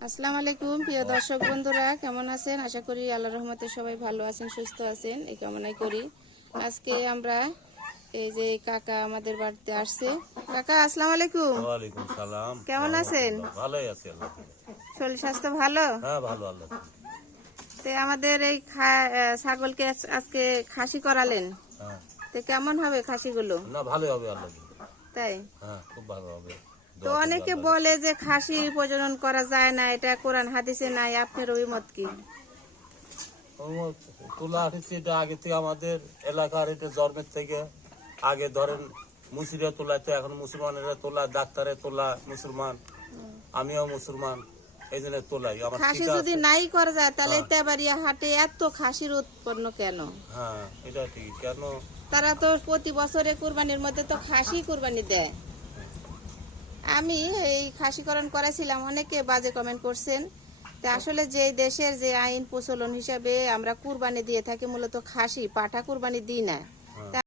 আসসালামু আলাইকুম প্রিয় দর্শক বন্ধুরা কেমন আছেন? আশা করি আল্লাহ রহমতে সবাই ভালো আছেন সুস্থ আছেন এই কামনাই করি। আজকে আমরা এই যে কাকা আমাদের বাড়িতে আসছে। কাকা আসসালামু আলাইকুম। ওয়ালাইকুম সালাম। কেমন আছেন? ভালোই আছি আল্লাহ শরীর স্বাস্থ্য ভালো? হ্যাঁ ভালো আল্লাহ তো আমাদের এই ছাগলকে আজ- আজকে খাসি করালেন। হ্যাঁ। তো কেমন হবে খাসিগুলো? না ভালোই হবে আল্লাহ তাই? হ্যাঁ খুব ভালো হবে। তো অনেকে বলে যে খাসি প্রজনন করা যায় না এটা কোরআন হাদিসে নাই আপনার অভিমত কি? তুলা এটা আগে থেকে আমাদের এলাকার এটা জন্মের থেকে আগে ধরেন মুসিরা তোলাতে এখন মুসলমানেরা তোলা ডাক্তারে তোলা মুসলমান আমিও মুসলমান এই জন্য তোলাই। আমার খাসি যদি নাই করা যায় তাহলে তেবাড়িয়া হাটে এত খাসির উৎপন্ন কেন? হ্যাঁ এটা ঠিক কেন? তারা তো প্রতি বছরে কুরবানির মধ্যে তো খাসি কুরবানি দেয়। আমি এই খাসিকরণ করেছিলাম অনেকে বাজে কমেন্ট করছেন। তা আসলে যে দেশের যে আইন প্রচলন হিসাবে আমরা কুরবানি দিয়ে থাকি মূলত খাসি পাঠা কুরবানি দিই না।